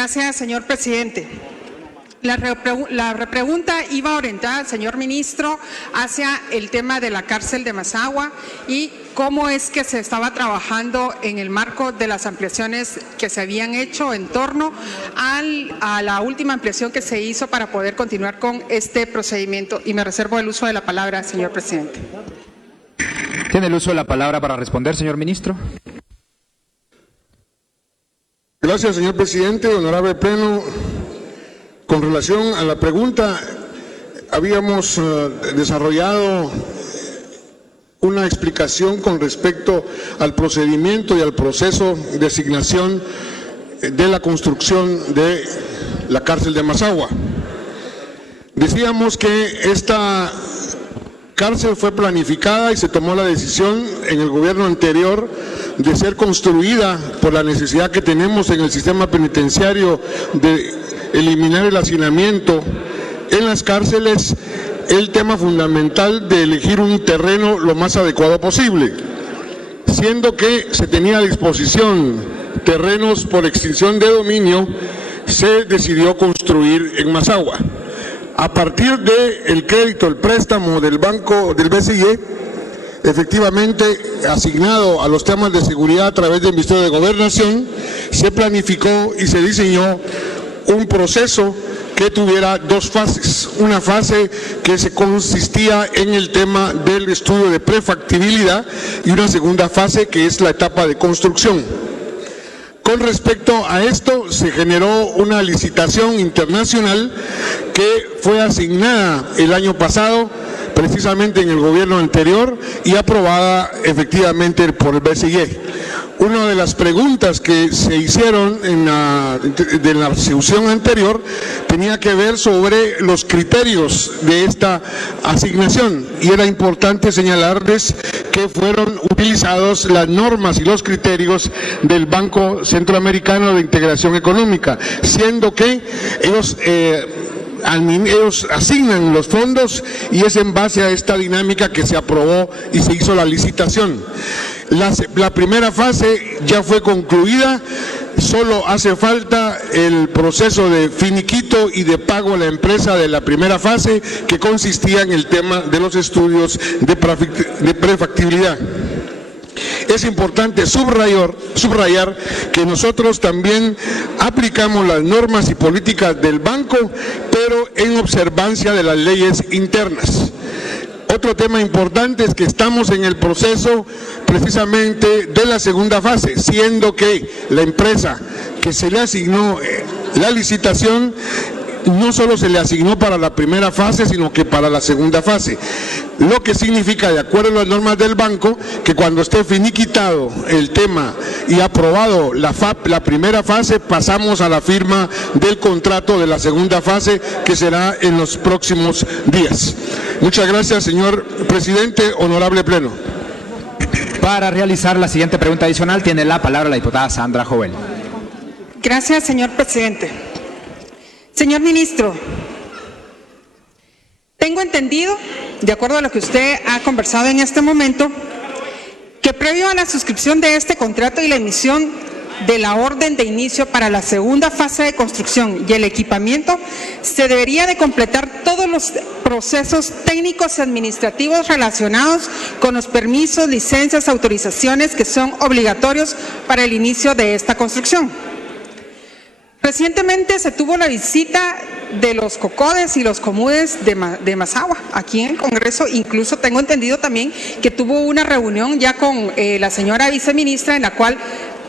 Gracias, señor presidente. La repregunta iba orientada al señor ministro hacia el tema de la cárcel de Mazagua y cómo es que se estaba trabajando en el marco de las ampliaciones que se habían hecho en torno a la última ampliación que se hizo para poder continuar con este procedimiento. Y me reservo el uso de la palabra, señor presidente. Tiene el uso de la palabra para responder, señor ministro. Gracias, señor presidente. Honorable Pleno, con relación a la pregunta, habíamos desarrollado una explicación con respecto al procedimiento y al proceso de asignación de la construcción de la cárcel de Mazagua. Decíamos que esta cárcel fue planificada y se tomó la decisión en el gobierno anterior de ser construida por la necesidad que tenemos en el sistema penitenciario de eliminar el hacinamiento en las cárceles, el tema fundamental de elegir un terreno lo más adecuado posible, siendo que se tenía a disposición terrenos por extinción de dominio, se decidió construir en Mazagua. A partir del crédito, el préstamo del banco del BCE, efectivamente asignado a los temas de seguridad a través del Ministerio de Gobernación, se planificó y se diseñó un proceso que tuviera dos fases. Una fase que se consistía en el tema del estudio de prefactibilidad y una segunda fase que es la etapa de construcción. Con respecto a esto, se generó una licitación internacional que fue asignada el año pasado, precisamente en el gobierno anterior, y aprobada efectivamente por el BCE. Una de las preguntas que se hicieron de la sesión anterior tenía que ver sobre los criterios de esta asignación, y era importante señalarles que fueron utilizados las normas y los criterios del Banco Centroamericano de Integración Económica, siendo que ellos asignan los fondos y es en base a esta dinámica que se aprobó y se hizo la licitación. La primera fase ya fue concluida, solo hace falta el proceso de finiquito y de pago a la empresa de la primera fase, que consistía en el tema de los estudios de prefactibilidad. Es importante subrayar que nosotros también aplicamos las normas y políticas del banco, pero en observancia de las leyes internas. Otro tema importante es que estamos en el proceso precisamente de la segunda fase, siendo que la empresa que se le asignó la licitación no solo se le asignó para la primera fase, sino que para la segunda fase. Lo que significa, de acuerdo a las normas del banco, que cuando esté finiquitado el tema y aprobado la primera fase, pasamos a la firma del contrato de la segunda fase, que será en los próximos días. Muchas gracias, señor presidente. Honorable Pleno. Para realizar la siguiente pregunta adicional, tiene la palabra la diputada Sandra Jovel. Gracias, señor presidente. Señor ministro, tengo entendido, de acuerdo a lo que usted ha conversado en este momento, que previo a la suscripción de este contrato y la emisión de la orden de inicio para la segunda fase de construcción y el equipamiento, se debería de completar todos los procesos técnicos y administrativos relacionados con los permisos, licencias, autorizaciones que son obligatorios para el inicio de esta construcción. Recientemente se tuvo la visita de los COCODES y los COMUDES de Mazagua, aquí en el Congreso. Incluso tengo entendido también que tuvo una reunión ya con la señora viceministra, en la cual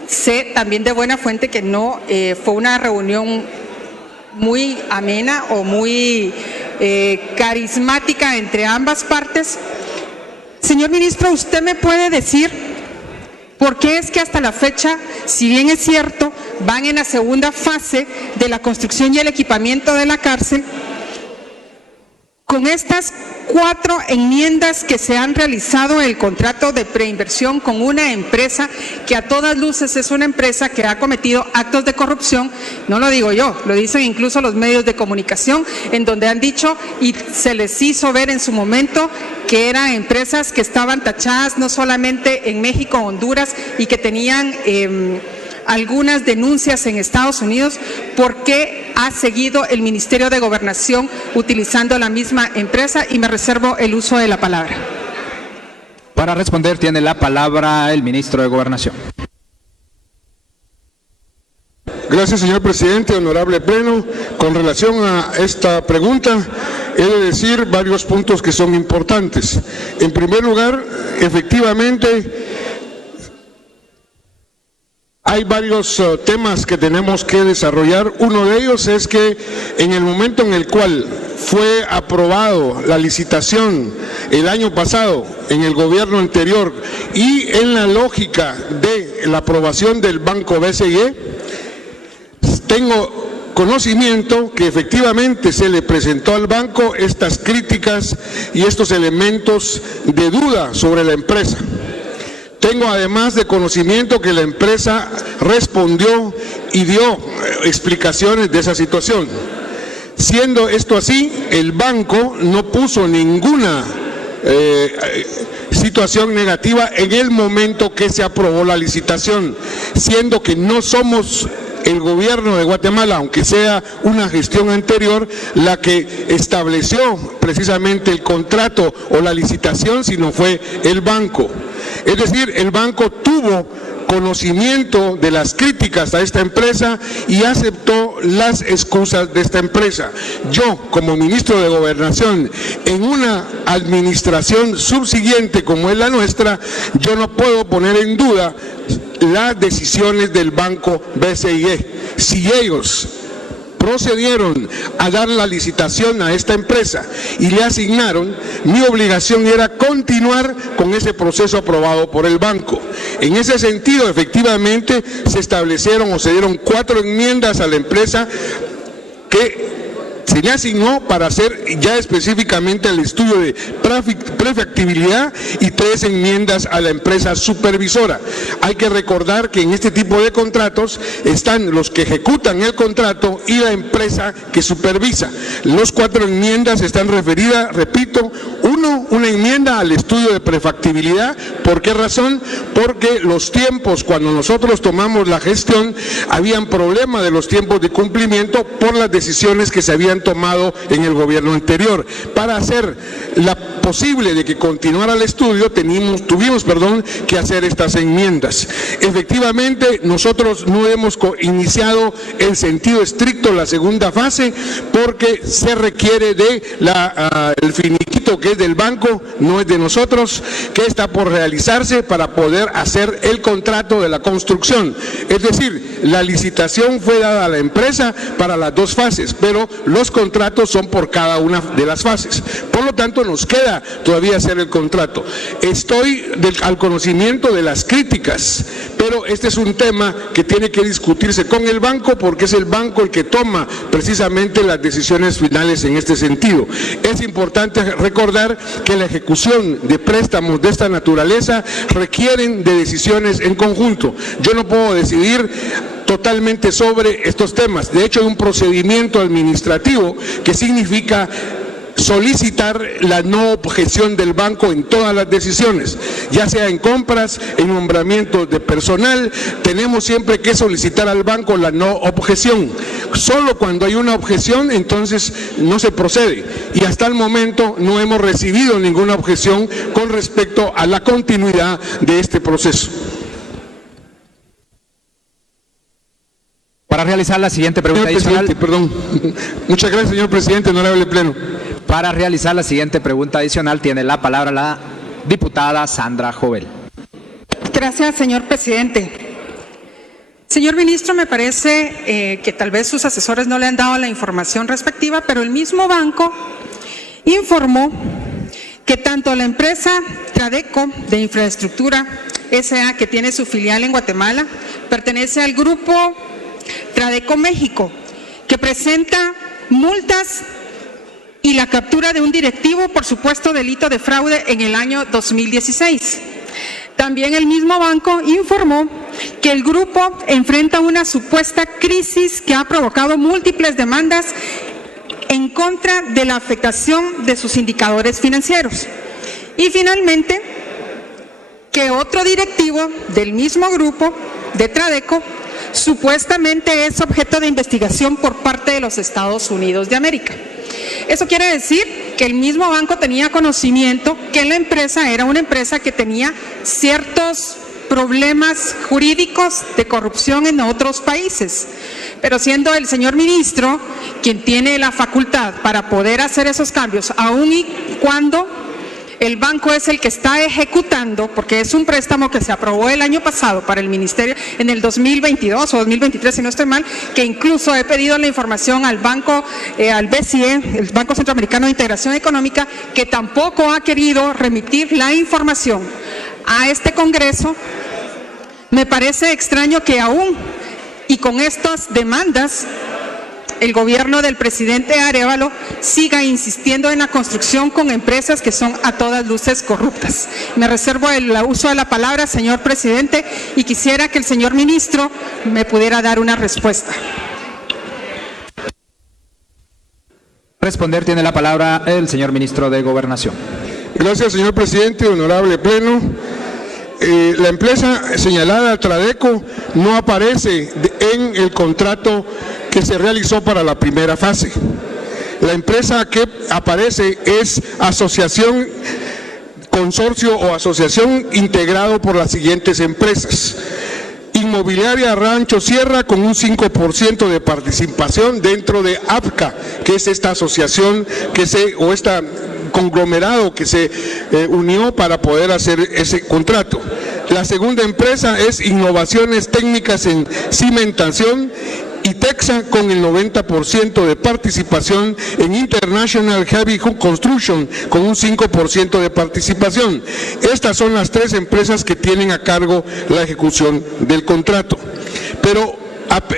sé también de buena fuente que no fue una reunión muy amena o muy carismática entre ambas partes. Señor ministro, ¿usted me puede decir por qué es que hasta la fecha, si bien es cierto, van en la segunda fase de la construcción y el equipamiento de la cárcel, con estas 4 enmiendas que se han realizado en el contrato de preinversión con una empresa que a todas luces es una empresa que ha cometido actos de corrupción? No lo digo yo, lo dicen incluso los medios de comunicación, en donde han dicho y se les hizo ver en su momento que eran empresas que estaban tachadas no solamente en México, Honduras, y que tenían algunas denuncias en Estados Unidos, ¿por qué ha seguido el Ministerio de Gobernación utilizando la misma empresa? Y me reservo el uso de la palabra. Para responder tiene la palabra el ministro de Gobernación. Gracias, señor presidente, honorable Pleno. Con relación a esta pregunta, he de decir varios puntos que son importantes. En primer lugar, efectivamente, hay varios temas que tenemos que desarrollar. Uno de ellos es que en el momento en el cual fue aprobado la licitación el año pasado en el gobierno anterior y en la lógica de la aprobación del Banco BCE, tengo conocimiento que efectivamente se le presentó al banco estas críticas y estos elementos de duda sobre la empresa. Tengo además de conocimiento que la empresa respondió y dio explicaciones de esa situación. Siendo esto así, el banco no puso ninguna situación negativa en el momento que se aprobó la licitación, siendo que no somos el gobierno de Guatemala, aunque sea una gestión anterior, la que estableció precisamente el contrato o la licitación, sino fue el banco. Es decir, el banco tuvo conocimiento de las críticas a esta empresa y aceptó las excusas de esta empresa. Yo, como ministro de Gobernación, en una administración subsiguiente como es la nuestra, yo no puedo poner en duda las decisiones del Banco BCE. Si ellos procedieron a dar la licitación a esta empresa y le asignaron, mi obligación era continuar con ese proceso aprobado por el banco. En ese sentido, efectivamente, se establecieron o se dieron 4 enmiendas a la empresa que se le asignó para hacer ya específicamente el estudio de prefactibilidad y 3 enmiendas a la empresa supervisora. Hay que recordar que en este tipo de contratos están los que ejecutan el contrato y la empresa que supervisa. Las 4 enmiendas están referidas, repito, una enmienda al estudio de prefactibilidad. ¿Por qué razón? Porque los tiempos, cuando nosotros tomamos la gestión, habían problema de los tiempos de cumplimiento por las decisiones que se habían tomado en el gobierno anterior. Para hacer la posible de que continuara el estudio, tuvimos que hacer estas enmiendas. Efectivamente, nosotros no hemos iniciado en sentido estricto la segunda fase porque se requiere de el finiquito que es del banco, no es de nosotros, que está por realizarse para poder hacer el contrato de la construcción. Es decir, la licitación fue dada a la empresa para las 2 fases, pero los contratos son por cada una de las fases. Por lo tanto, nos queda todavía hacer el contrato. Estoy al conocimiento de las críticas, pero este es un tema que tiene que discutirse con el banco porque es el banco el que toma precisamente las decisiones finales en este sentido. Es importante recordar que la ejecución de préstamos de esta naturaleza requieren de decisiones en conjunto. Yo no puedo decidir totalmente sobre estos temas. De hecho, hay un procedimiento administrativo que significa solicitar la no objeción del banco en todas las decisiones, ya sea en compras, en nombramiento de personal. Tenemos siempre que solicitar al banco la no objeción. Solo cuando hay una objeción, entonces no se procede. Y hasta el momento no hemos recibido ninguna objeción con respecto a la continuidad de este proceso. Para realizar la siguiente pregunta adicional. Muchas gracias, señor presidente, honorable Pleno. Para realizar la siguiente pregunta adicional tiene la palabra la diputada Sandra Jovel. Gracias, señor presidente. Señor ministro, me parece que tal vez sus asesores no le han dado la información respectiva, pero el mismo banco informó que tanto la empresa Tradeco de Infraestructura S.A., que tiene su filial en Guatemala, pertenece al grupo Tradeco México, que presenta multas y la captura de un directivo por supuesto delito de fraude en el año 2016. También el mismo banco informó que el grupo enfrenta una supuesta crisis que ha provocado múltiples demandas en contra de la afectación de sus indicadores financieros. Y finalmente, que otro directivo del mismo grupo de Tradeco supuestamente es objeto de investigación por parte de los Estados Unidos de América. Eso quiere decir que el mismo banco tenía conocimiento que la empresa era una empresa que tenía ciertos problemas jurídicos de corrupción en otros países. Pero siendo el señor ministro quien tiene la facultad para poder hacer esos cambios, aun y cuando el banco es el que está ejecutando, porque es un préstamo que se aprobó el año pasado para el ministerio en el 2022 o 2023, si no estoy mal, que incluso he pedido la información al banco, al BCE, el Banco Centroamericano de Integración Económica, que tampoco ha querido remitir la información a este Congreso. Me parece extraño que aún y con estas demandas el gobierno del presidente Arévalo siga insistiendo en la construcción con empresas que son a todas luces corruptas. Me reservo el uso de la palabra, señor presidente, y quisiera que el señor ministro me pudiera dar una respuesta. Responder tiene la palabra el señor ministro de Gobernación. Gracias, señor presidente, honorable Pleno. La empresa señalada, Tradeco, no aparece en el contrato que se realizó para la primera fase. La empresa que aparece es asociación, consorcio o asociación integrado por las siguientes empresas: Inmobiliaria Rancho Sierra, con un 5% de participación dentro de APCA, que es esta asociación esta conglomerado que se unió para poder hacer ese contrato. La segunda empresa es Innovaciones Técnicas en Cimentación y Texa, con el 90% de participación en International Heavy Construction, con un 5% de participación. Estas son las tres empresas que tienen a cargo la ejecución del contrato. Pero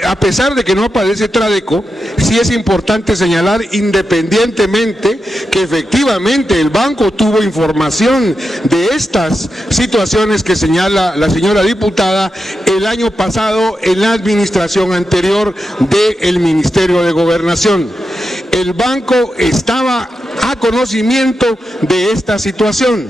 a pesar de que no aparece Tradeco, sí es importante señalar, independientemente, que efectivamente el banco tuvo información de estas situaciones que señala la señora diputada el año pasado en la administración anterior del Ministerio de Gobernación. El banco estaba a conocimiento de esta situación.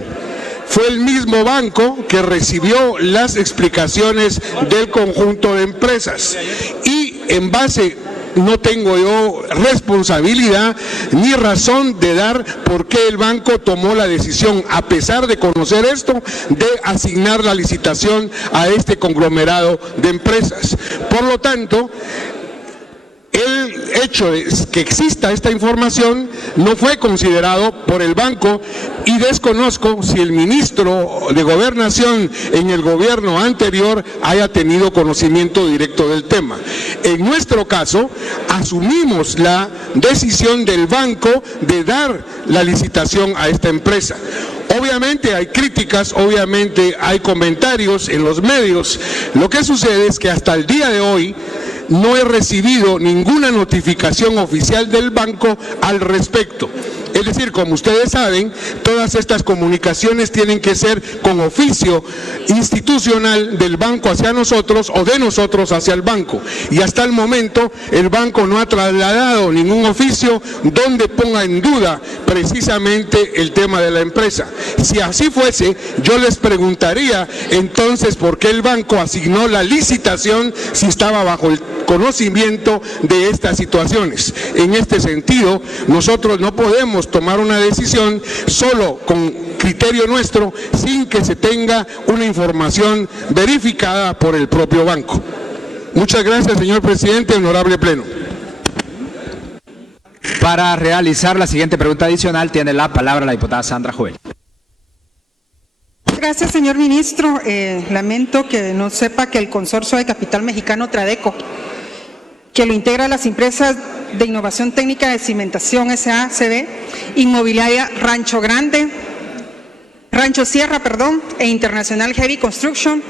Fue el mismo banco que recibió las explicaciones del conjunto de empresas y en base, no tengo yo responsabilidad ni razón de dar por qué el banco tomó la decisión, a pesar de conocer esto, de asignar la licitación a este conglomerado de empresas. Por lo tanto, el hecho de que exista esta información no fue considerado por el banco y desconozco si el ministro de Gobernación en el gobierno anterior haya tenido conocimiento directo del tema. En nuestro caso, asumimos la decisión del banco de dar la licitación a esta empresa. Obviamente hay críticas, obviamente hay comentarios en los medios. Lo que sucede es que hasta el día de hoy no he recibido ninguna notificación oficial del banco al respecto. Es decir, como ustedes saben, todas estas comunicaciones tienen que ser con oficio institucional del banco hacia nosotros o de nosotros hacia el banco. Y hasta el momento el banco no ha trasladado ningún oficio donde ponga en duda precisamente el tema de la empresa. Si así fuese, yo les preguntaría entonces por qué el banco asignó la licitación si estaba bajo el conocimiento de estas situaciones. En este sentido, nosotros no podemos tomar una decisión solo con criterio nuestro sin que se tenga una información verificada por el propio banco. Muchas gracias, señor presidente, honorable Pleno. Para realizar la siguiente pregunta adicional tiene la palabra la diputada Sandra Jovel. Gracias, señor ministro. Lamento que no sepa que el consorcio de capital mexicano Tradeco, que lo integra las empresas de innovación técnica de cimentación SACB, Inmobiliaria Rancho Sierra, e International Heavy Construction,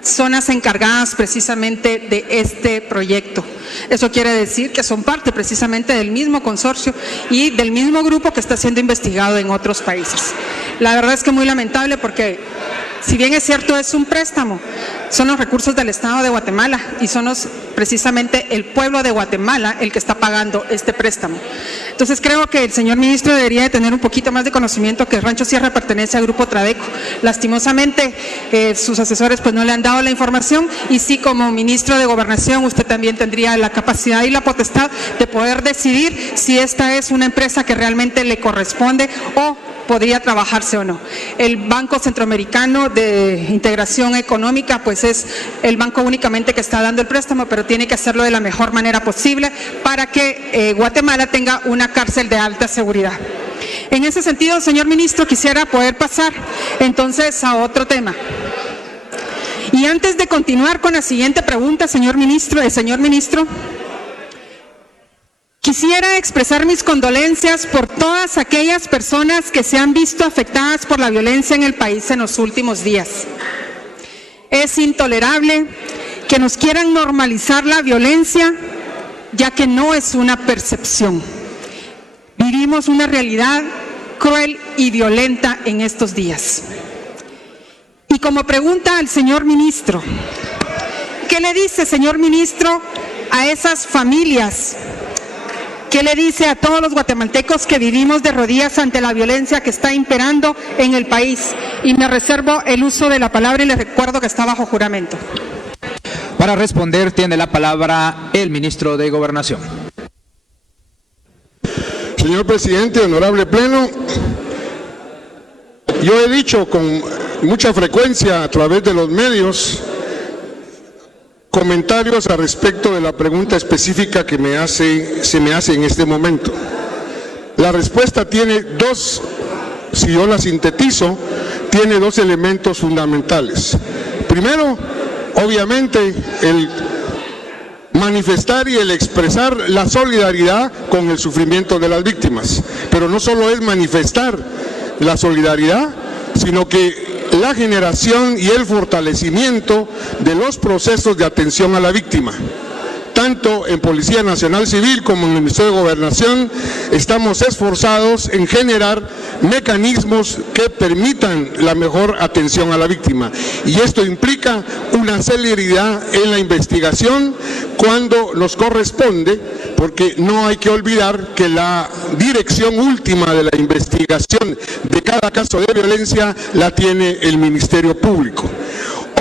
son las encargadas precisamente de este proyecto. Eso quiere decir que son parte precisamente del mismo consorcio y del mismo grupo que está siendo investigado en otros países. La verdad es que muy lamentable porque, si bien es cierto, es un préstamo, son los recursos del Estado de Guatemala y son los precisamente el pueblo de Guatemala el que está pagando este préstamo. Entonces creo que el señor ministro debería de tener un poquito más de conocimiento que Rancho Sierra pertenece al Grupo Tradeco. Lastimosamente sus asesores pues no le han dado la información, y sí, como ministro de Gobernación usted también tendría la capacidad y la potestad de poder decidir si esta es una empresa que realmente le corresponde o podría trabajarse o no. El Banco Centroamericano de Integración Económica pues es el banco únicamente que está dando el préstamo, pero tiene que hacerlo de la mejor manera posible para que Guatemala tenga una cárcel de alta seguridad. En ese sentido, señor ministro, quisiera poder pasar entonces a otro tema. Y antes de continuar con la siguiente pregunta, señor ministro, quisiera expresar mis condolencias por todas aquellas personas que se han visto afectadas por la violencia en el país en los últimos días. Es intolerable que nos quieran normalizar la violencia, ya que no es una percepción. Vivimos una realidad cruel y violenta en estos días. Y como pregunta al señor ministro, ¿qué le dice, señor ministro, a esas familias? ¿Qué le dice a todos los guatemaltecos que vivimos de rodillas ante la violencia que está imperando en el país? Y me reservo el uso de la palabra y les recuerdo que está bajo juramento. Para responder tiene la palabra el ministro de Gobernación. Señor presidente, honorable pleno, yo he dicho con mucha frecuencia a través de los medios comentarios al respecto de la pregunta específica que se me hace en este momento. La respuesta tiene dos, si yo la sintetizo, tiene dos elementos fundamentales. Primero, obviamente, el manifestar y el expresar la solidaridad con el sufrimiento de las víctimas. Pero no solo es manifestar la solidaridad, sino que la generación y el fortalecimiento de los procesos de atención a la víctima. Tanto en Policía Nacional Civil como en el Ministerio de Gobernación estamos esforzados en generar mecanismos que permitan la mejor atención a la víctima. Y esto implica una celeridad en la investigación cuando nos corresponde, porque no hay que olvidar que la dirección última de la investigación de cada caso de violencia la tiene el Ministerio Público.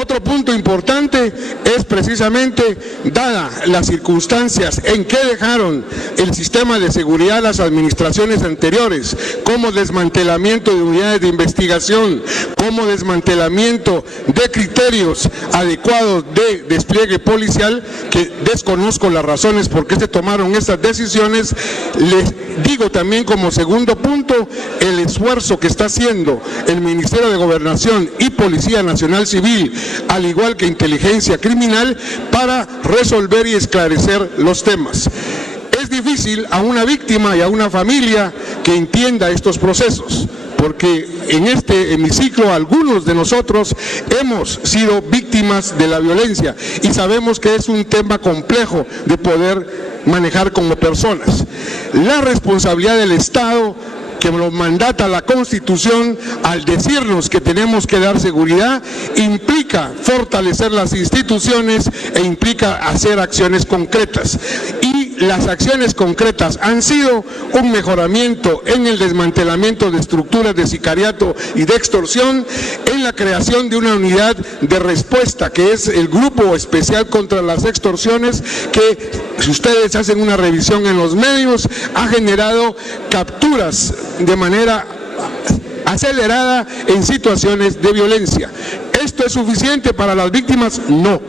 Otro punto importante es precisamente, dadas las circunstancias en que dejaron el sistema de seguridad las administraciones anteriores, como desmantelamiento de unidades de investigación, como desmantelamiento de criterios adecuados de despliegue policial, que desconozco las razones por qué se tomaron estas decisiones. Les digo también como segundo punto el esfuerzo que está haciendo el Ministerio de Gobernación y Policía Nacional Civil, al igual que Inteligencia Criminal, para resolver y esclarecer los temas. Es difícil a una víctima y a una familia que entienda estos procesos, porque en este hemiciclo algunos de nosotros hemos sido víctimas de la violencia y sabemos que es un tema complejo de poder manejar como personas. La responsabilidad del Estado, que nos mandata la Constitución al decirnos que tenemos que dar seguridad, implica fortalecer las instituciones e implica hacer acciones concretas. Y las acciones concretas han sido un mejoramiento en el desmantelamiento de estructuras de sicariato y de extorsión, en la creación de una unidad de respuesta que es el Grupo Especial contra las Extorsiones, que si ustedes hacen una revisión en los medios, ha generado capturas de manera acelerada en situaciones de violencia. ¿Esto es suficiente para las víctimas? No.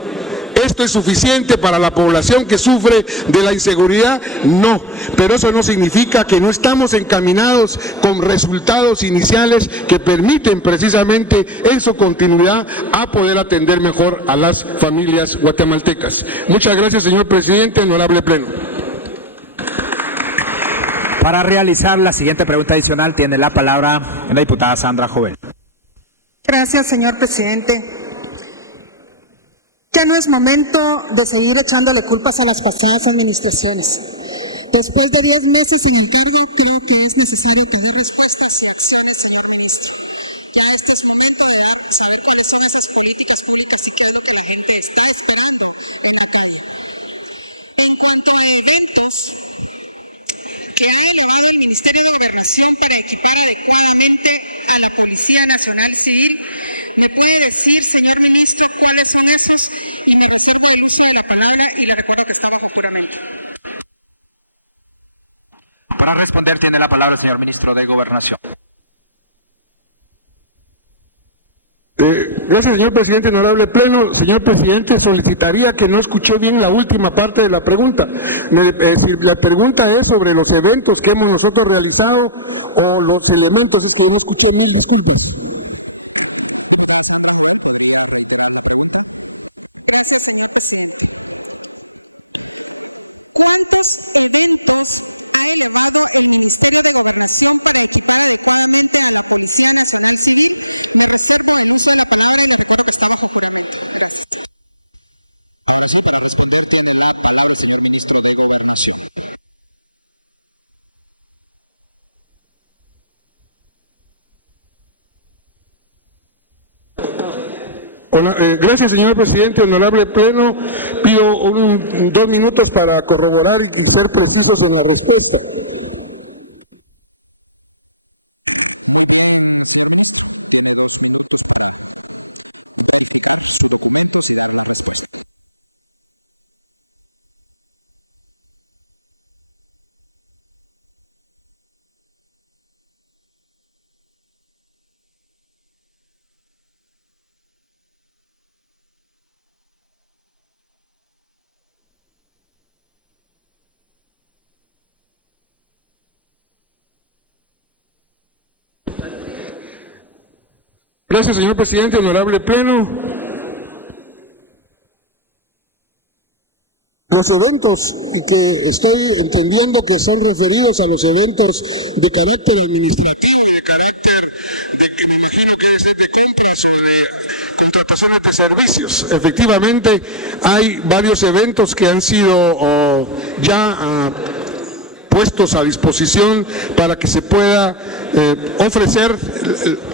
¿Esto es suficiente para la población que sufre de la inseguridad? No. Pero eso no significa que no estamos encaminados con resultados iniciales que permiten precisamente en su continuidad a poder atender mejor a las familias guatemaltecas. Muchas gracias, señor presidente, honorable pleno. Para realizar la siguiente pregunta adicional tiene la palabra la diputada Sandra Jovel. Gracias, señor presidente. Ya no es momento de seguir echándole culpas a las pasadas administraciones. Después de 10 meses en el cargo, creo que es necesario que dé respuestas y acciones, señor ministro. Ya este es momento de saber cuáles son esas políticas públicas y qué es lo que la gente está esperando en la calle. información para equipar adecuadamente a la Policía Nacional Civil. ¿Me puede decir, señor ministro, cuáles son esos? Y me reservo el uso de la palabra y le recuerdo que está bajo juramento. Para responder tiene la palabra el señor ministro de Gobernación. Gracias, señor presidente. Honorable Pleno, señor presidente, solicitaría que no escuché bien la última parte de la pregunta. La pregunta es sobre los eventos que hemos nosotros realizado o los elementos, es que no escuché, mil disculpas. Gracias, señor presidente. ¿Cuántos eventos ha elevado el Ministerio de Gobernación para equipar adecuadamente a la Policía Nacional Civil? Me reservo el uso de la palabra y le recuerdo que está bajo juramento. Gracias. Ahora sí, para responder, tiene la palabra el señor ministro de Gobernación. Gracias, señor presidente. Honorable Pleno, pido 2 minutos para corroborar y ser precisos en la respuesta. Tiene 2 minutos para explicar sus documentos y dar la respuesta. Gracias, señor presidente. Honorable Pleno. Los eventos que estoy entendiendo que son referidos a los eventos de carácter administrativo y de carácter de que me imagino que debe ser de compras o de contrataciones de servicios. Efectivamente, hay varios eventos que han sido ya puestos a disposición para que se pueda ofrecer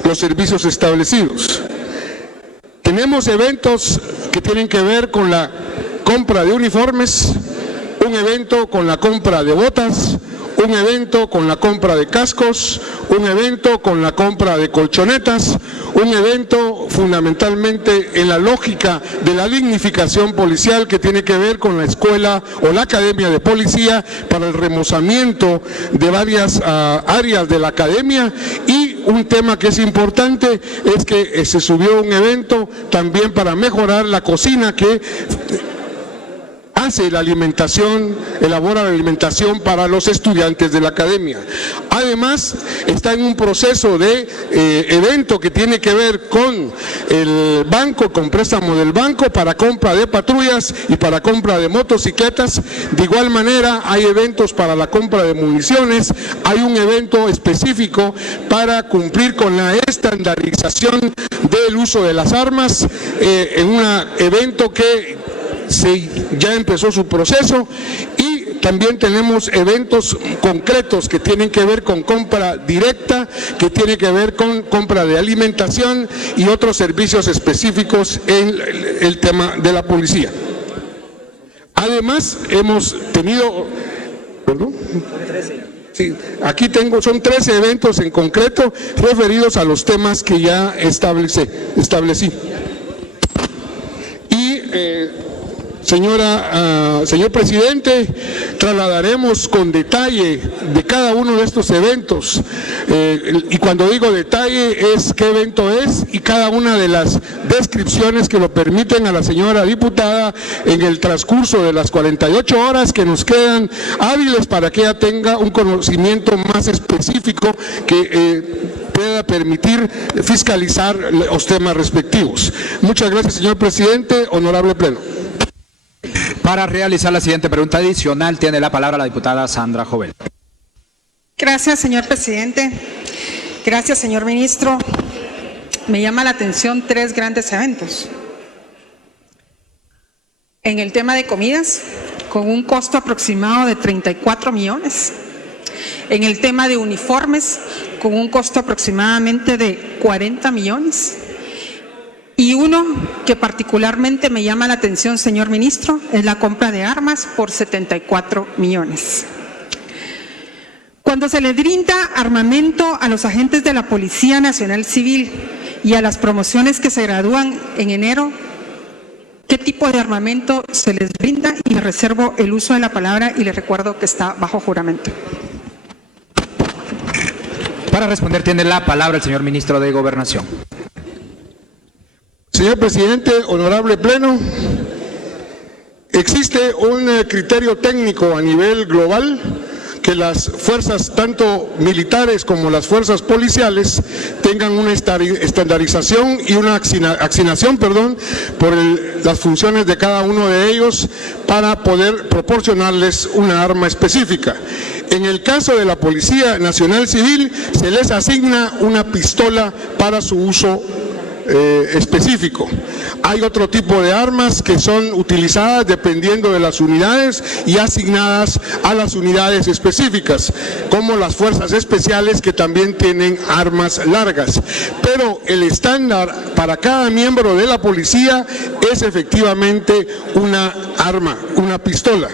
los servicios establecidos. Tenemos eventos que tienen que ver con la compra de uniformes, un evento con la compra de botas, un evento con la compra de cascos, un evento con la compra de colchonetas, un evento fundamentalmente en la lógica de la dignificación policial que tiene que ver con la escuela o la academia de policía para el remozamiento de varias áreas de la academia, y un tema que es importante es que se subió un evento también para mejorar la cocina que hace la alimentación, elabora la alimentación para los estudiantes de la academia. Además, está en un proceso de evento que tiene que ver con el banco, con préstamo del banco para compra de patrullas y para compra de motocicletas. De igual manera, hay eventos para la compra de municiones, hay un evento específico para cumplir con la estandarización del uso de las armas, en un evento que ya empezó su proceso, y también tenemos eventos concretos que tienen que ver con compra directa, que tiene que ver con compra de alimentación y otros servicios específicos en el tema de la policía. Además, hemos tenido... ¿Perdón? Sí, aquí son 13 eventos en concreto referidos a los temas que ya establecí. Y... Señor presidente, trasladaremos con detalle de cada uno de estos eventos, y cuando digo detalle es qué evento es y cada una de las descripciones que lo permiten a la señora diputada en el transcurso de las 48 horas que nos quedan hábiles para que ella tenga un conocimiento más específico que pueda permitir fiscalizar los temas respectivos. Muchas gracias, señor presidente. Honorable Pleno. Para realizar la siguiente pregunta adicional, tiene la palabra la diputada Sandra Jovel. Gracias, señor presidente. Gracias, señor ministro. Me llama la atención 3 grandes eventos. En el tema de comidas, con un costo aproximado de 34 millones. En el tema de uniformes, con un costo aproximadamente de 40 millones. Y uno que particularmente me llama la atención, señor ministro, es la compra de armas por 74 millones. Cuando se les brinda armamento a los agentes de la Policía Nacional Civil y a las promociones que se gradúan en enero, ¿qué tipo de armamento se les brinda? Y me reservo el uso de la palabra y les recuerdo que está bajo juramento. Para responder tiene la palabra el señor ministro de Gobernación. Señor presidente, honorable pleno, existe un criterio técnico a nivel global que las fuerzas, tanto militares como las fuerzas policiales, tengan una estandarización y una asignación por las funciones de cada uno de ellos para poder proporcionarles una arma específica. En el caso de la Policía Nacional Civil, se les asigna una pistola para su uso específico. Hay otro tipo de armas que son utilizadas dependiendo de las unidades y asignadas a las unidades específicas, como las fuerzas especiales, que también tienen armas largas. Pero el estándar para cada miembro de la policía es efectivamente una arma, una pistola.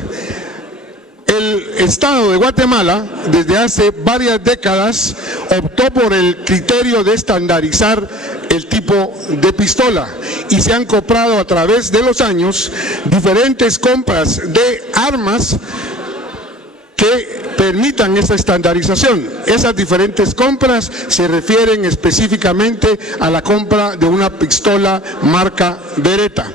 El Estado de Guatemala, desde hace varias décadas, optó por el criterio de estandarizar el tipo de pistola y se han comprado a través de los años diferentes compras de armas que permitan esa estandarización. Esas diferentes compras se refieren específicamente a la compra de una pistola marca Beretta.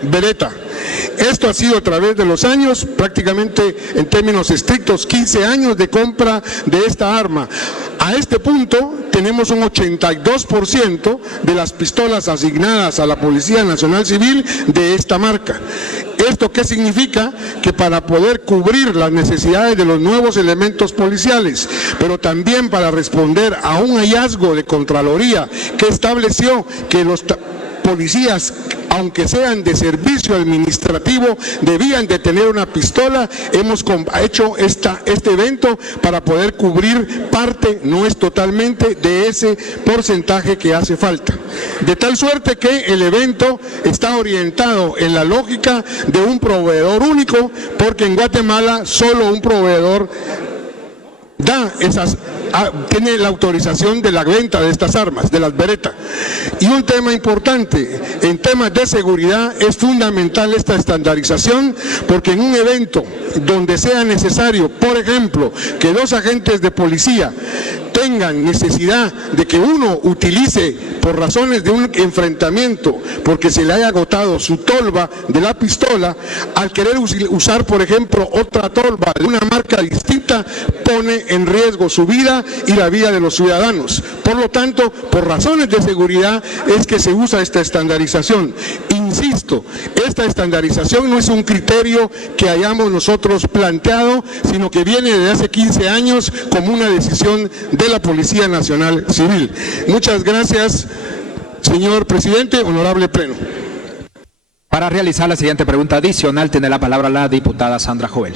Esto ha sido a través de los años, prácticamente en términos estrictos, 15 años de compra de esta arma. A este punto tenemos un 82% de las pistolas asignadas a la Policía Nacional Civil de esta marca. ¿Esto qué significa? Que para poder cubrir las necesidades de los nuevos elementos policiales, pero también para responder a un hallazgo de Contraloría que estableció que los policías, aunque sean de servicio administrativo, debían de tener una pistola, hemos hecho este evento para poder cubrir parte, no es totalmente, de ese porcentaje que hace falta. De tal suerte que el evento está orientado en la lógica de un proveedor único, porque en Guatemala solo un proveedor tiene la autorización de la venta de estas armas, de las Beretta. Y un tema importante, en temas de seguridad es fundamental esta estandarización, porque en un evento donde sea necesario, por ejemplo, que dos agentes de policía tengan necesidad de que uno utilice por razones de un enfrentamiento, porque se le haya agotado su tolva de la pistola, al querer usar, por ejemplo, otra tolva de una marca distinta, pone en riesgo su vida y la vida de los ciudadanos. Por lo tanto, por razones de seguridad es que se usa esta estandarización. Insisto, esta estandarización no es un criterio que hayamos nosotros planteado, sino que viene desde hace 15 años como una decisión de la Policía Nacional Civil. Muchas gracias, señor presidente, honorable pleno. Para realizar la siguiente pregunta adicional tiene la palabra la diputada Sandra Jovel.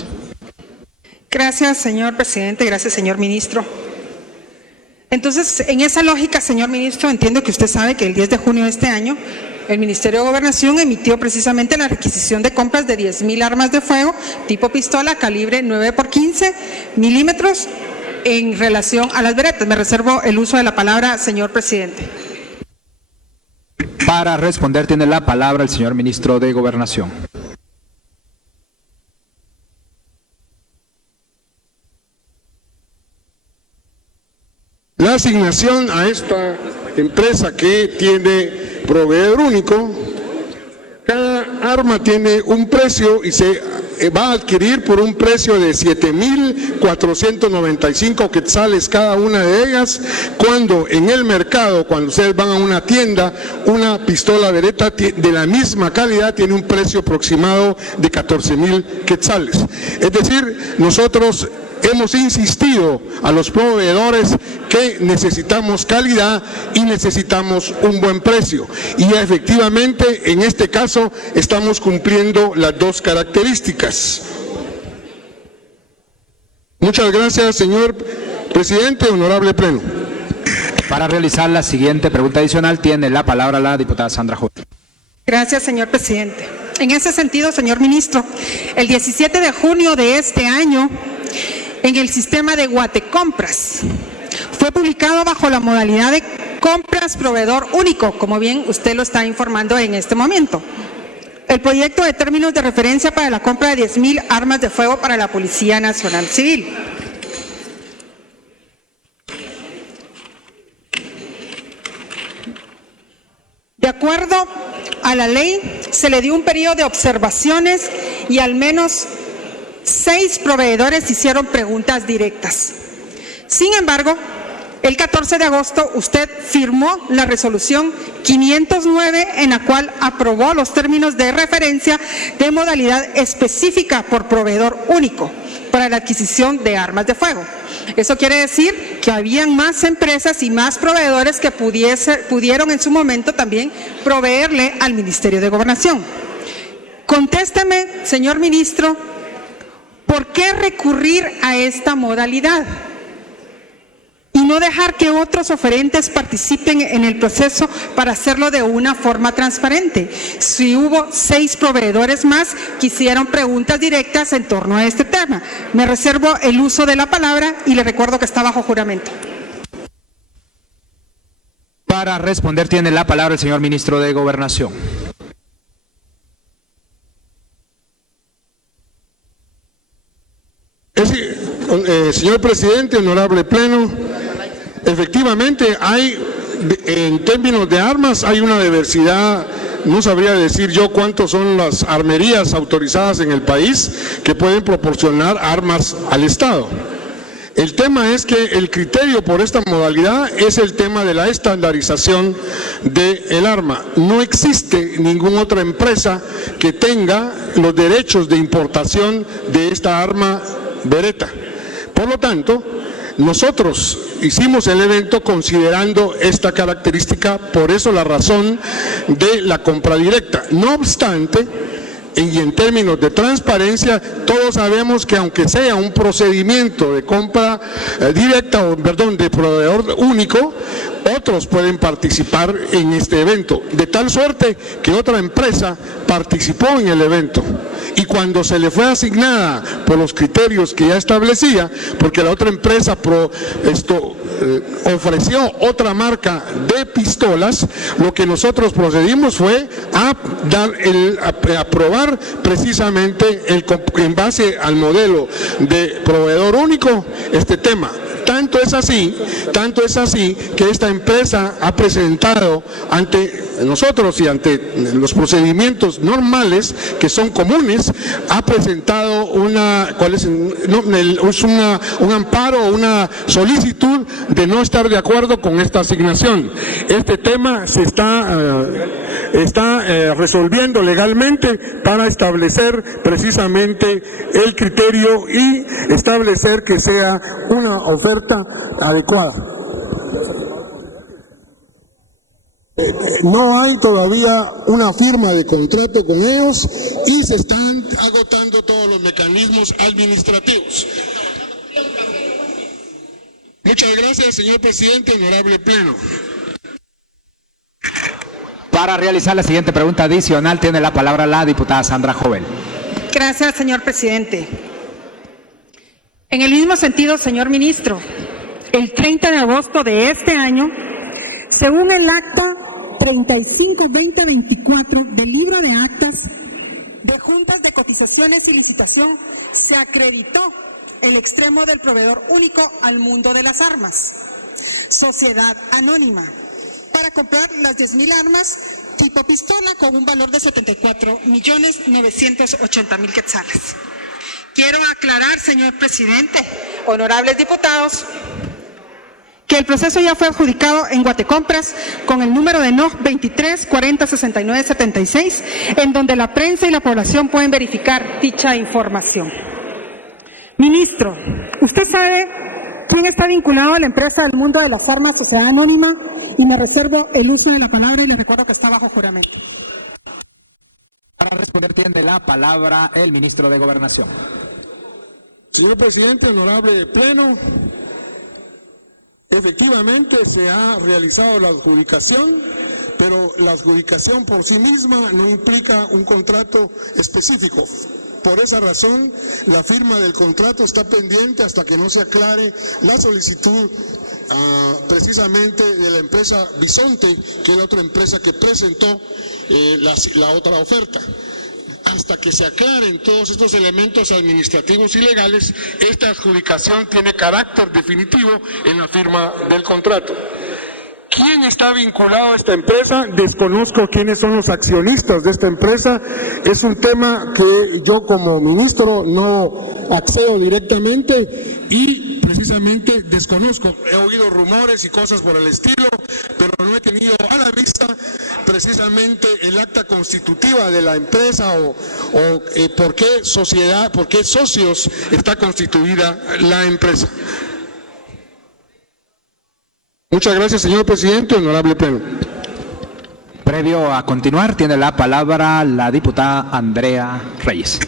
Gracias, señor presidente. Gracias, señor ministro. Entonces, en esa lógica, señor ministro, entiendo que usted sabe que el 10 de junio de este año el Ministerio de Gobernación emitió precisamente la requisición de compras de 10,000 armas de fuego tipo pistola calibre 9x15 milímetros en relación a las Berettas. Me reservo el uso de la palabra, señor presidente. Para responder tiene la palabra el señor ministro de Gobernación. La asignación a esta empresa que tiene proveedor único, cada arma tiene un precio y se va a adquirir por un precio de 7,495 quetzales cada una de ellas, cuando en el mercado, cuando ustedes van a una tienda, una pistola Beretta de la misma calidad tiene un precio aproximado de 14,000 quetzales. Es decir, nosotros hemos insistido a los proveedores que necesitamos calidad y necesitamos un buen precio. Y efectivamente, en este caso, estamos cumpliendo las dos características. Muchas gracias, señor presidente, honorable pleno. Para realizar la siguiente pregunta adicional tiene la palabra la diputada Sandra Jovel. Gracias, señor presidente. En ese sentido, señor ministro, el 17 de junio de este año, en el sistema de Guatecompras. Fue publicado bajo la modalidad de compras proveedor único, como bien usted lo está informando en este momento. El proyecto de términos de referencia para la compra de 10,000 armas de fuego para la Policía Nacional Civil. De acuerdo a la ley, se le dio un periodo de observaciones y al menos 6 proveedores hicieron preguntas directas. Sin embargo, el 14 de agosto usted firmó la resolución 509 en la cual aprobó los términos de referencia de modalidad específica por proveedor único para la adquisición de armas de fuego. Eso quiere decir que habían más empresas y más proveedores que pudieron en su momento también proveerle al Ministerio de Gobernación. Contésteme, señor ministro, ¿por qué recurrir a esta modalidad y no dejar que otros oferentes participen en el proceso para hacerlo de una forma transparente? Si hubo 6 proveedores más que hicieron preguntas directas en torno a este tema. Me reservo el uso de la palabra y le recuerdo que está bajo juramento. Para responder tiene la palabra el señor ministro de Gobernación. Señor presidente, honorable pleno, efectivamente hay, en términos de armas, hay una diversidad. No sabría decir yo cuántos son las armerías autorizadas en el país que pueden proporcionar armas al Estado. El tema es que el criterio por esta modalidad es el tema de la estandarización del arma. No existe ninguna otra empresa que tenga los derechos de importación de esta arma Beretta. Por lo tanto, nosotros hicimos el evento considerando esta característica, por eso la razón de la compra directa. No obstante, y en términos de transparencia, todos sabemos que aunque sea un procedimiento de compra directa, de proveedor único, otros pueden participar en este evento, de tal suerte que otra empresa participó en el evento. Y cuando se le fue asignada por los criterios que ya establecía, porque la otra empresa ofreció otra marca de pistolas, lo que nosotros procedimos fue a aprobar precisamente en base al modelo de proveedor único este tema. Tanto es así que esta empresa ha presentado ante nosotros y ante los procedimientos normales que son comunes, ha presentado un amparo, una solicitud de no estar de acuerdo con esta asignación. Este tema se está resolviendo legalmente para establecer precisamente el criterio y establecer que sea una oferta adecuada. No hay todavía una firma de contrato con ellos y se están agotando todos los mecanismos administrativos. Muchas gracias, señor presidente, honorable pleno. Para realizar la siguiente pregunta adicional tiene la palabra la diputada Sandra Jovel. Gracias, señor presidente. En el mismo sentido, señor ministro, el 30 de agosto de este año, según el acta 35-2024 del libro de actas de juntas de cotizaciones y licitación, se acreditó el extremo del proveedor único al mundo de las armas, sociedad anónima, para comprar las 10,000 armas tipo pistola con un valor de 74.980.000 quetzales. Quiero aclarar, señor presidente, honorables diputados, que el proceso ya fue adjudicado en Guatecompras con el número de NOG 23406976, en donde la prensa y la población pueden verificar dicha información. Ministro, ¿usted sabe quién está vinculado a la empresa del mundo de las armas, sociedad anónima? Y me reservo el uso de la palabra y le recuerdo que está bajo juramento. Para responder tiene la palabra el ministro de Gobernación. Señor presidente, honorable pleno, efectivamente se ha realizado la adjudicación, pero la adjudicación por sí misma no implica un contrato específico. Por esa razón, la firma del contrato está pendiente hasta que no se aclare la solicitud precisamente de la empresa Bisonte, que es la otra empresa que presentó la otra oferta. Hasta que se aclaren todos estos elementos administrativos y legales, esta adjudicación tiene carácter definitivo en la firma del contrato. ¿Quién está vinculado a esta empresa? Desconozco quiénes son los accionistas de esta empresa. Es un tema que yo como ministro no accedo directamente y precisamente desconozco. He oído rumores y cosas por el estilo, pero no he tenido a la vista precisamente el acta constitutiva de la empresa o por qué sociedad, por qué socios está constituida la empresa. Muchas gracias, señor presidente, honorable pleno. Previo a continuar, tiene la palabra la diputada Andrea Reyes.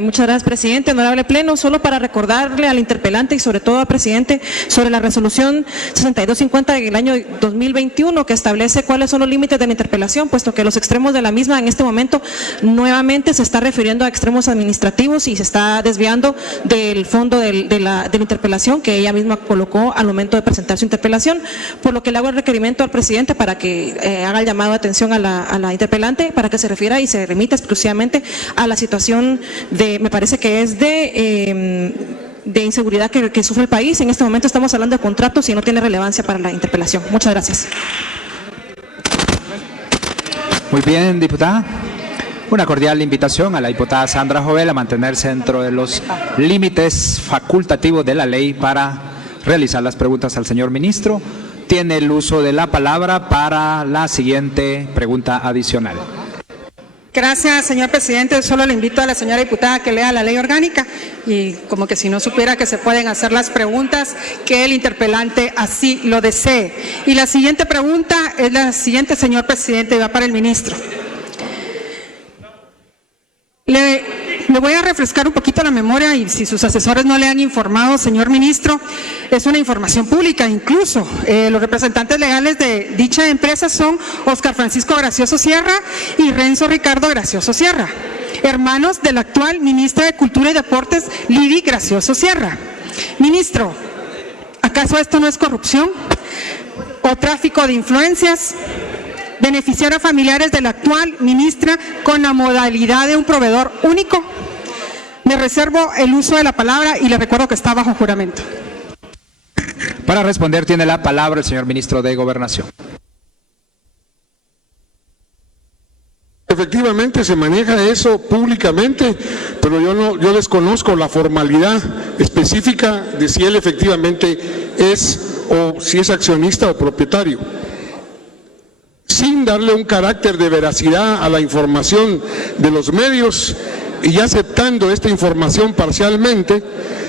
Muchas gracias, presidente. Honorable Pleno, solo para recordarle al interpelante y sobre todo al presidente sobre la resolución 6250 del año 2021 que establece cuáles son los límites de la interpelación, puesto que los extremos de la misma en este momento nuevamente se está refiriendo a extremos administrativos y se está desviando del fondo de la interpelación que ella misma colocó al momento de presentar su interpelación, por lo que le hago el requerimiento al presidente para que haga el llamado de atención a la interpelante para que se refiera y se remita exclusivamente a la situación me parece que es de inseguridad que sufre el país. En este momento estamos hablando de contratos y no tiene relevancia para la interpelación. Muchas gracias. Muy bien, diputada. Una cordial invitación a la diputada Sandra Jovel a mantenerse dentro de los límites facultativos de la ley para realizar las preguntas al señor ministro. Tiene el uso de la palabra para la siguiente pregunta adicional. Gracias, señor presidente. Solo le invito a la señora diputada que lea la ley orgánica y como que si no supiera que se pueden hacer las preguntas que el interpelante así lo desee. Y la siguiente pregunta es la siguiente, señor presidente, y va para el ministro. Le voy a refrescar un poquito la memoria y si sus asesores no le han informado, señor ministro, es una información pública. Incluso los representantes legales de dicha empresa son Óscar Francisco Gracioso Sierra y Renzo Ricardo Gracioso Sierra, hermanos de la actual ministra de Cultura y Deportes, Lidy Gracioso Sierra. Ministro, ¿acaso esto no es corrupción o tráfico de influencias? Beneficiar a familiares de la actual ministra con la modalidad de un proveedor único. Me reservo el uso de la palabra y le recuerdo que está bajo juramento. Para responder tiene la palabra el señor ministro de Gobernación. Efectivamente se maneja eso públicamente, pero yo desconozco la formalidad específica de si él efectivamente es o si es accionista o propietario. Sin darle un carácter de veracidad a la información de los medios y aceptando esta información parcialmente,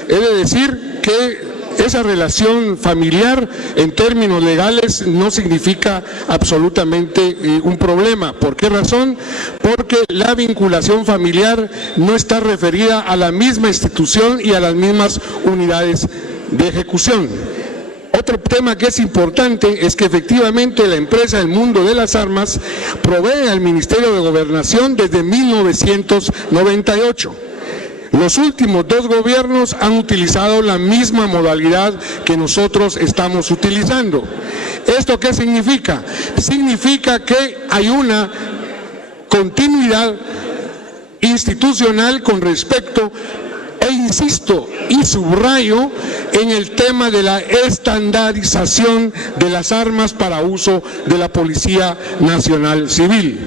he de decir que esa relación familiar en términos legales no significa absolutamente un problema. ¿Por qué razón? Porque la vinculación familiar no está referida a la misma institución y a las mismas unidades de ejecución. Otro tema que es importante es que efectivamente la empresa El Mundo de las Armas provee al Ministerio de Gobernación desde 1998. Los últimos dos gobiernos han utilizado la misma modalidad que nosotros estamos utilizando. ¿Esto qué significa? Significa que hay una continuidad institucional con respecto e insisto y subrayo en el tema de la estandarización de las armas para uso de la Policía Nacional Civil.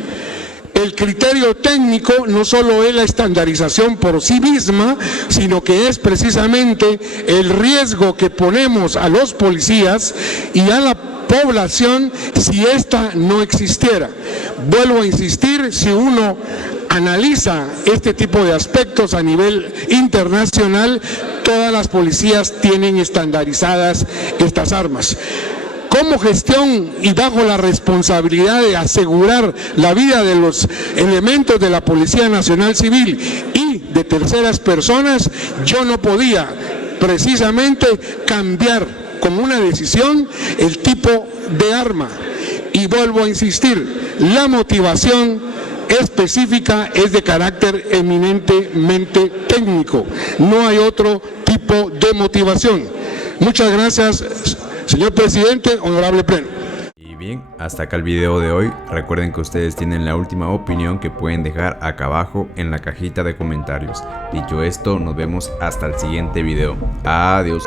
El criterio técnico no solo es la estandarización por sí misma, sino que es precisamente el riesgo que ponemos a los policías y a la población si esta no existiera. Vuelvo a insistir, si uno analiza este tipo de aspectos a nivel internacional, todas las policías tienen estandarizadas estas armas. Como gestión y bajo la responsabilidad de asegurar la vida de los elementos de la Policía Nacional Civil y de terceras personas, yo no podía precisamente cambiar como una decisión el tipo de arma. Y vuelvo a insistir, la motivación específica es de carácter eminentemente técnico. No hay otro tipo de motivación. Muchas gracias, señor presidente, honorable pleno. Y bien, hasta acá el video de hoy. Recuerden que ustedes tienen la última opinión que pueden dejar acá abajo en la cajita de comentarios. Dicho esto, nos vemos hasta el siguiente video. Adiós.